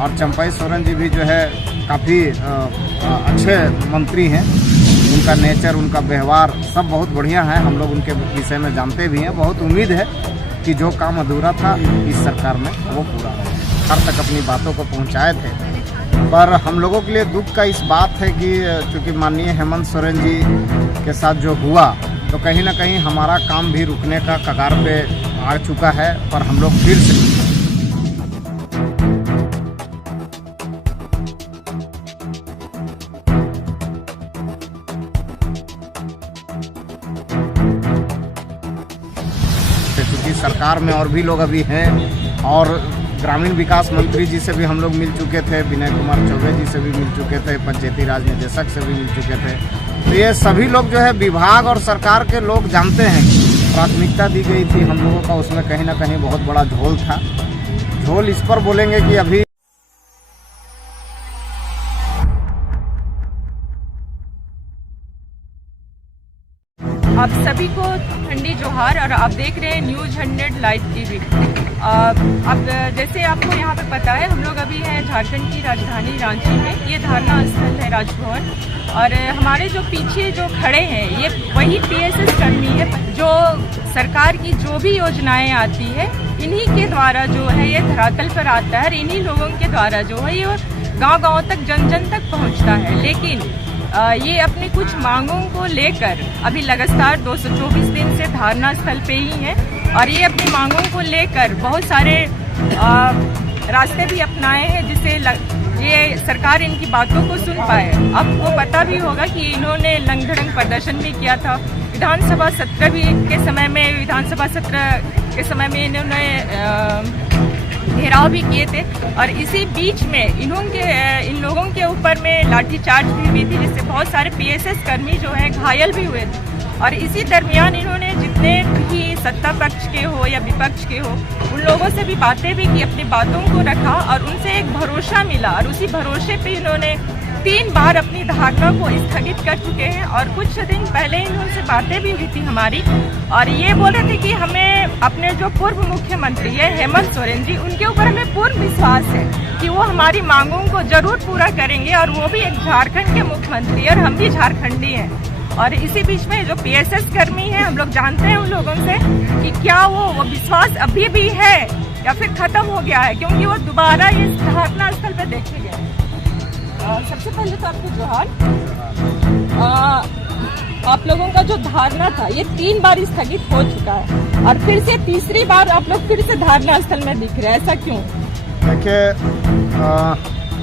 और चंपाई सोरेन जी भी जो है काफ़ी अच्छे मंत्री हैं। उनका नेचर, उनका व्यवहार सब बहुत बढ़िया है। हम लोग उनके विषय में जानते भी हैं। बहुत उम्मीद है कि जो काम अधूरा था इस सरकार में वो पूरा हो। हर तक अपनी बातों को पहुंचाए थे, पर हम लोगों के लिए दुख का इस बात है कि चूँकि माननीय हेमंत सोरेन जी के साथ जो हुआ तो कहीं ना कहीं हमारा काम भी रुकने का कगार पे आ चुका है। पर हम लोग फिर से क्योंकि सरकार में और भी लोग अभी हैं और ग्रामीण विकास मंत्री जी से भी हम लोग मिल चुके थे, विनय कुमार चौबे जी से भी मिल चुके थे, पंचायती राज निदेशक से भी मिल चुके थे। तो ये सभी लोग जो है विभाग और सरकार के लोग जानते हैं कि प्राथमिकता दी गई थी हम लोगों का, उसमें कहीं ना कहीं बहुत बड़ा झोल था। झोल इस पर बोलेंगे कि अभी आप सभी को ठंडी जोहार और आप देख रहे हैं न्यूज़ 100 लाइव टीवी। अब जैसे आपको यहाँ पे पता है, हम लोग अभी हैं झारखंड की राजधानी रांची में। ये धरना स्थल है राजभवन, और हमारे जो पीछे जो खड़े हैं ये वही पीएसएस कर्मी है। जो सरकार की जो भी योजनाएं आती है इन्हीं के द्वारा जो है ये धरातल पर आता है, इन्हीं लोगों के द्वारा जो है ये गाँव-गाँव तक, जन जन तक पहुँचता है। लेकिन ये अपनी कुछ मांगों को लेकर अभी लगातार 224 दिन से धरना स्थल पे ही हैं, और ये अपनी मांगों को लेकर बहुत सारे रास्ते भी अपनाए हैं जिससे ये सरकार इनकी बातों को सुन पाए। आपको पता भी होगा कि इन्होंने लंग-धड़ंग प्रदर्शन भी किया था विधानसभा सत्र के समय में इन्होंने घेराव भी किए थे, और इसी बीच में इन लोगों के ऊपर में लाठीचार्ज भी हुई थी, जिससे बहुत सारे पीएसएस कर्मी जो है घायल भी हुए थे। और इसी दरमियान इन्होंने जितने भी सत्ता पक्ष के हो या विपक्ष के हो उन लोगों से भी बातें भी की, अपनी बातों को रखा और उनसे एक भरोसा मिला, और उसी भरोसे पे इन्होंने 3 बार अपनी धारणा को स्थगित कर चुके हैं। और कुछ दिन पहले इनसे बातें भी हुई थी हमारी, और ये बोल रहे थे कि हमें अपने जो पूर्व मुख्यमंत्री है हेमंत सोरेन जी, उनके ऊपर हमें पूर्ण विश्वास है कि वो हमारी मांगों को जरूर पूरा करेंगे, और वो भी एक झारखंड के मुख्यमंत्री है और हम भी झारखंडी हैं। और इसी बीच में जो पीएसएस कर्मी हैं, हम लोग जानते हैं उन लोगों से कि क्या वो विश्वास अभी भी है या फिर खत्म हो गया है, क्योंकि वो दोबारा इस धरना स्थल पर देखे गए। सबसे पहले तो आपको जोहार। आप लोगों का जो धारणा था ये 3 बार स्थगित हो चुका है, और फिर से तीसरी बार आप लोग फिर से धारणा स्थल में दिख रहे हैं, ऐसा क्यों? देखिए,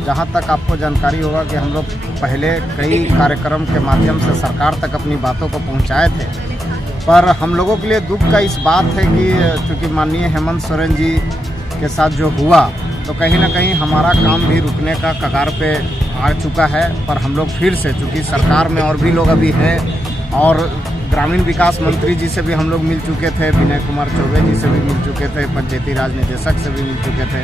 जहाँ तक आपको जानकारी होगा कि हम लोग पहले कई कार्यक्रम के माध्यम से सरकार तक अपनी बातों को पहुँचाए थे, पर हम लोगों के लिए दुख का इस बात है कि चूँकि माननीय हेमंत सोरेन जी के साथ जो हुआ तो कहीं ना कहीं हमारा काम भी रुकने का कगार पे आ चुका है। पर हम लोग फिर से, चूँकि सरकार में और भी लोग अभी हैं और ग्रामीण विकास मंत्री जी से भी हम लोग मिल चुके थे, विनय कुमार चौबे जी से भी मिल चुके थे, पंचायती राज निदेशक से भी मिल चुके थे।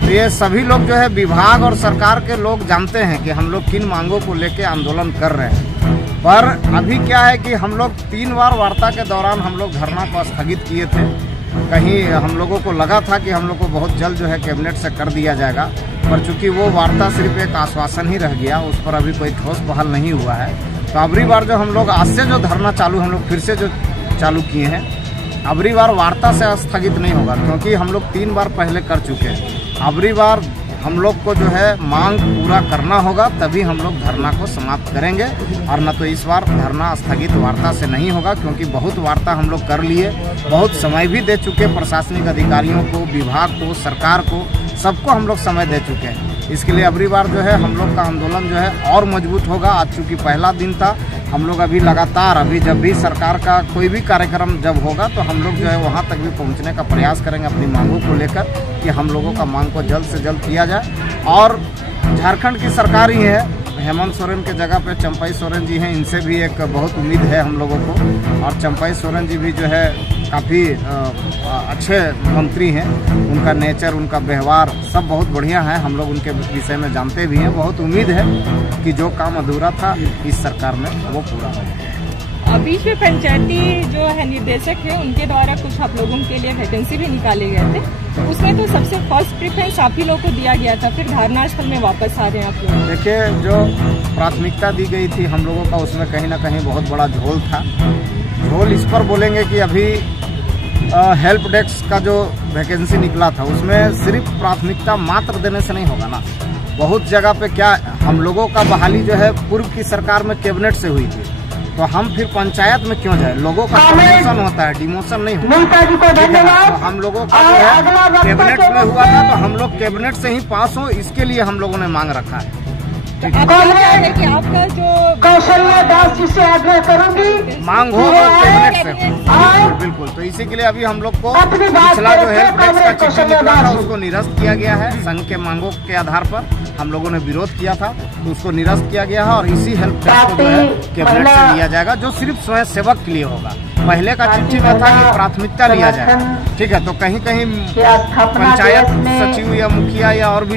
तो ये सभी लोग जो है विभाग और सरकार के लोग जानते हैं कि हम लोग किन मांगों को लेकर आंदोलन कर रहे हैं। पर अभी क्या है कि हम लोग 3 बार वार्ता के दौरान हम लोग धरना को स्थगित किए थे। कहीं हम लोगों को लगा था कि हम लोग को बहुत जल्द जो है कैबिनेट से कर दिया जाएगा, पर चूंकि वो वार्ता सिर्फ एक आश्वासन ही रह गया, उस पर अभी कोई ठोस पहल नहीं हुआ है। तो अबरी बार जो हम लोग आज से जो धरना चालू हम लोग फिर से जो चालू किए हैं, अबरी बार वार्ता से स्थगित नहीं होगा, क्योंकि हम लोग 3 बार पहले कर चुके हैं। अबरी बार हम लोग को जो है मांग पूरा करना होगा, तभी हम लोग धरना को समाप्त करेंगे, और न तो इस बार धरना स्थगित वार्ता से नहीं होगा, क्योंकि बहुत वार्ता हम लोग कर लिए, बहुत समय भी दे चुके प्रशासनिक अधिकारियों को, विभाग को, सरकार को, सबको हम लोग समय दे चुके हैं। इसके लिए अबरी बार जो है हम लोग का आंदोलन जो है और मजबूत होगा। आज चूँकि पहला दिन था, हम लोग अभी लगातार अभी जब भी सरकार का कोई भी कार्यक्रम जब होगा तो हम लोग जो है वहाँ तक भी पहुँचने का प्रयास करेंगे अपनी मांगों को लेकर, कि हम लोगों का मांग को जल्द से जल्द किया जाए। और झारखंड की सरकार ही है, हेमंत सोरेन के जगह पे चंपाई सोरेन जी हैं, इनसे भी एक बहुत उम्मीद है हम लोगों को। और चंपाई सोरेन जी भी जो है काफ़ी अच्छे मंत्री हैं, उनका नेचर, उनका व्यवहार सब बहुत बढ़िया है। हम लोग उनके विषय में जानते भी हैं। बहुत उम्मीद है कि जो काम अधूरा था इस सरकार में वो पूरा हो। बीच में पंचायती जो है निदेशक है, उनके द्वारा कुछ आप लोगों के लिए वैकेंसी भी निकाले गए थे, तो उसमें तो सबसे फर्स्ट प्रेफरेंस आप ही लोग को दिया गया था, फिर धरना स्थल में वापस आ रहे हैं आप लोग। देखिए, जो प्राथमिकता दी गई थी हम लोगों का, उसमें कहीं ना कहीं बहुत बड़ा झोल था। झोल इस पर बोलेंगे कि अभी हेल्प डेस्क का जो वैकेंसी निकला था उसमें सिर्फ प्राथमिकता मात्र देने से नहीं होगा ना। बहुत जगह पे क्या हम लोगों का बहाली जो है पूर्व की सरकार में कैबिनेट से हुई थी, तो हम फिर पंचायत में क्यों जाए? लोगों का प्रमोशन होता है, डिमोशन नहीं होता है। तो हम लोगों का जो है कैबिनेट में हुआ था, तो हम लोग कैबिनेट से ही पास हो, इसके लिए हम लोगों ने मांग रखा है। अब क्या है कि आपका जो कौशल्या दास जी से आग्रह करूंगी मांग हो कैबिनेट से, बिल्कुल बिल्कुल। तो इसी के लिए अभी हम लोग को पिछला जो हेल्प डेस्क का चिट्ठी निकला था उसको निरस्त किया गया है। संघ के मांगों के आधार पर हम लोगों ने विरोध किया था, तो उसको निरस्त किया गया है और इसी हेल्प डेस्क को जो है कैबिनेट से लिया जाएगा, जो सिर्फ स्वयं सेवक के लिए होगा। पहले का चिट्ठी में था कि प्राथमिकता लिया जाए, ठीक है। तो कहीं कहीं पंचायत सचिव या मुखिया या और भी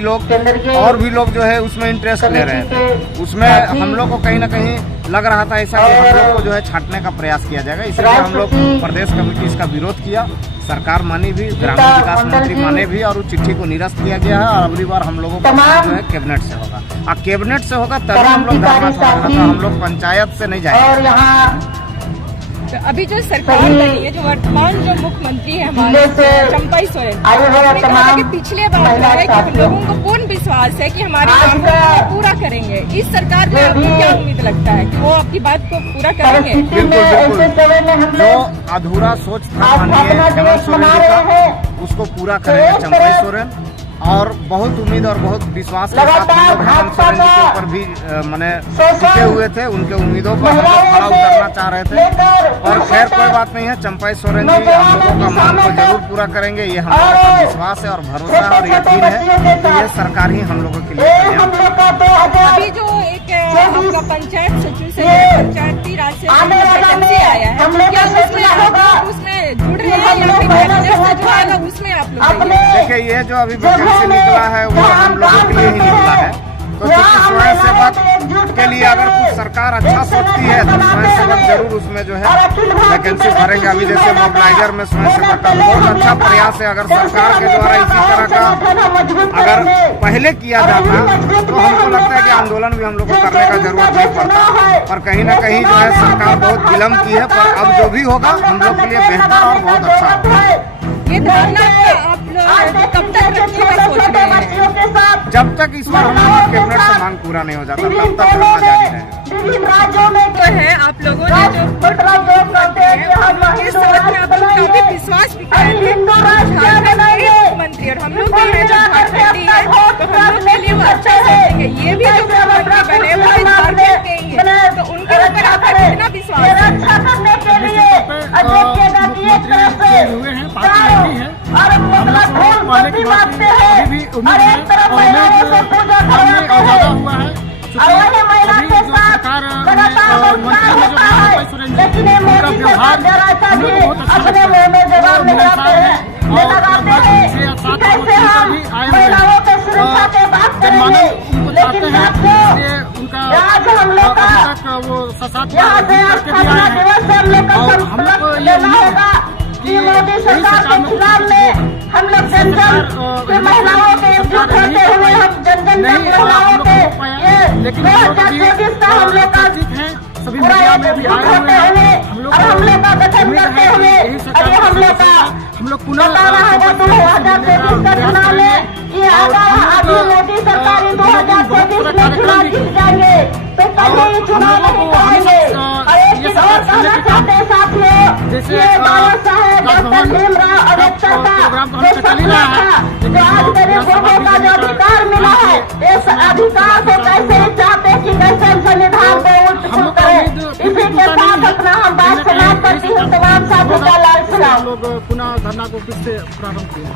लोग जो है उसमें इंटरेस्ट ले रहे थे। उसमें हम लोग को कहीं ना कहीं लग रहा था ऐसा कि हम लोग को जो है छाटने का प्रयास किया जाएगा, इसलिए हम लोग प्रदेश कमेटी इसका विरोध किया। सरकार मानी भी, ग्रामीण विकास मंत्री माने भी, और उस चिट्ठी को निरस्त किया गया है। और अगली बार हम लोगों का जो है कैबिनेट से होगा, और कैबिनेट से होगा तभी हम लोग धरना छोड़ेंगे, हम लोग पंचायत से नहीं जाएंगे। तो अभी जो सरकार बनी है, जो वर्तमान जो मुख्यमंत्री है हमारे चंपाई सोरेन, उन्होंने कहा कि पिछले बार जो है कि हम लोगों को पूर्ण विश्वास है कि हमारी मांगों को पूरा करेंगे। इस सरकार में आपको क्या उम्मीद लगता है कि वो आपकी बात को पूरा करेंगे? बिल्कुल बिल्कुल। जो अधूरा सोच था माननीय हेमंत सोरेन जी का, उसको पूरा करेंगे चंपाई सोरेन। और बहुत उम्मीद और बहुत विश्वास के साथ हम लोग हेमंत सोरेन जी के ऊपर भी मैंने टिके हुए थे। उनके उम्मीदों पर हम लोग खड़ा उतरना चाह रहे थे, और खैर कोई बात नहीं है। चंपाई सोरेन जी हम लोगों का मांग को जरूर पूरा करेंगे, ये हम लोगों का विश्वास है और भरोसा है और यकीन है कि ये सरकार ही हम लोगों के लिए अभी जो एक आपका पंचायत सचिव से पंचायती राज से वैकेंसी आया है, क्या उसमें जुड़ रहे हैं या फिर जो आएगा उसमें आप लोग? देखिए, ये जो अभी वैकेंसी निकला है वो हम लोगों के लिए ही निकला है। तो चूंकि स्वयं सेवक के लिए अगर कुछ सरकार अच्छा सोचती है तो स्वयं सेवक जरूर उसमें जो है वैकेंसी भरेंगे। अभी जैसे मोबिलाइजर में स्वयं सेवक का बहुत अच्छा प्रयास है। अगर सरकार के द्वारा इसी तरह का अगर पहले किया जाता तो हमको लगता है कि आंदोलन भी हम लोग को करने का जरूरत नहीं पड़ता। पर कहीं ना कहीं जो है सरकार बहुत विलम्ब की है, पर अब जो भी होगा हम लोग के लिए बेहतर और बहुत अच्छा होगा। ये धरना आप लोग कब तक रखने का सोच रहे हैं? जब तक इस बार हम लोग कैबिनेट से मांग पूरा नहीं हो जाता तब तक धरना जारी रहेगा। तो है आप लोगों ने जो इस बात में आप लोग काफी विश्वास दिखाया है मुख्यमंत्री, और हम लोग भी है जो झारखंडी है तो हम लोग के लिए वो अच्छा सोचेंगे। ये भी जो मुख्यमंत्री बने वो झारखंड के ही है, तो उनके ऊपर आपका कितना विश्वास है? हुए हैं, पार्टी नहीं है, हम लोग को पहले की बात अभी भी उम्मीद है और उम्मीद और ज्यादा हुआ है। अभी जो सरकार मंत्री में जो चंपाई सोरेन जी, उनका व्यवहार हम लोग को बहुत अच्छा लगता है। वो मिलनसार है और लगभग 6 या 7 का भी आए हुए हैं। जनमानस उनको चाहते हैं, इसलिए उनका अभी तक वो 7 करके भी आए हैं। और हम लोग को ये उम्मीद है कि मोदी सरकार के खिलाफ में हम लोग जन महिलाओं के एकजुट होते हुए हम जन महिलाओं के लेकिन 2024 का हम लोग का सभी मीडिया में भी आए हुए हैं। हम लोग का गठन करते हुए अभी हम लोग पुनः 2023 का चुनाव में ये अभी मोदी सरकार 2024 में चुनाव जीत जाएंगे तो कभी ये चुनाव नहीं करेंगे। और एक चीज और कहना चाहते हैं साथियों, ये बाबा साहेब डॉक्टर भीमराव अम्बेडकर का जो सपना था, जो आज मेरे लोगों का जो अधिकार मिला है, इस अधिकार को कैसे चाहते हैं कि कैसे संविधान को उल्ट करें। इसी के साथ अपना हम बात समाप्त करती हूँ। तमाम साथियों का लाल सलाम। लोग पुनः धरना को फिर से प्रारंभ किया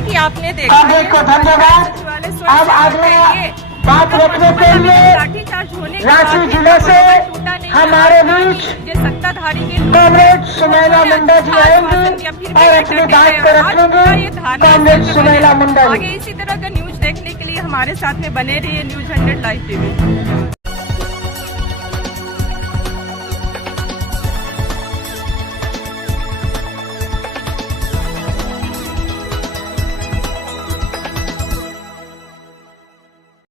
कि आपने देखा को धन्यवाद। अब आगे बात रखने के लिए रांची जिले से हमारे बीच कॉमरेड सुनैना मुंडा जी आएंगे और अपनी बात को रखेंगे। कॉमरेड सुनैना मुंडा जी। आगे इसी तरह का न्यूज देखने के लिए हमारे साथ में बने रहिए न्यूज 100 लाइव टीवी।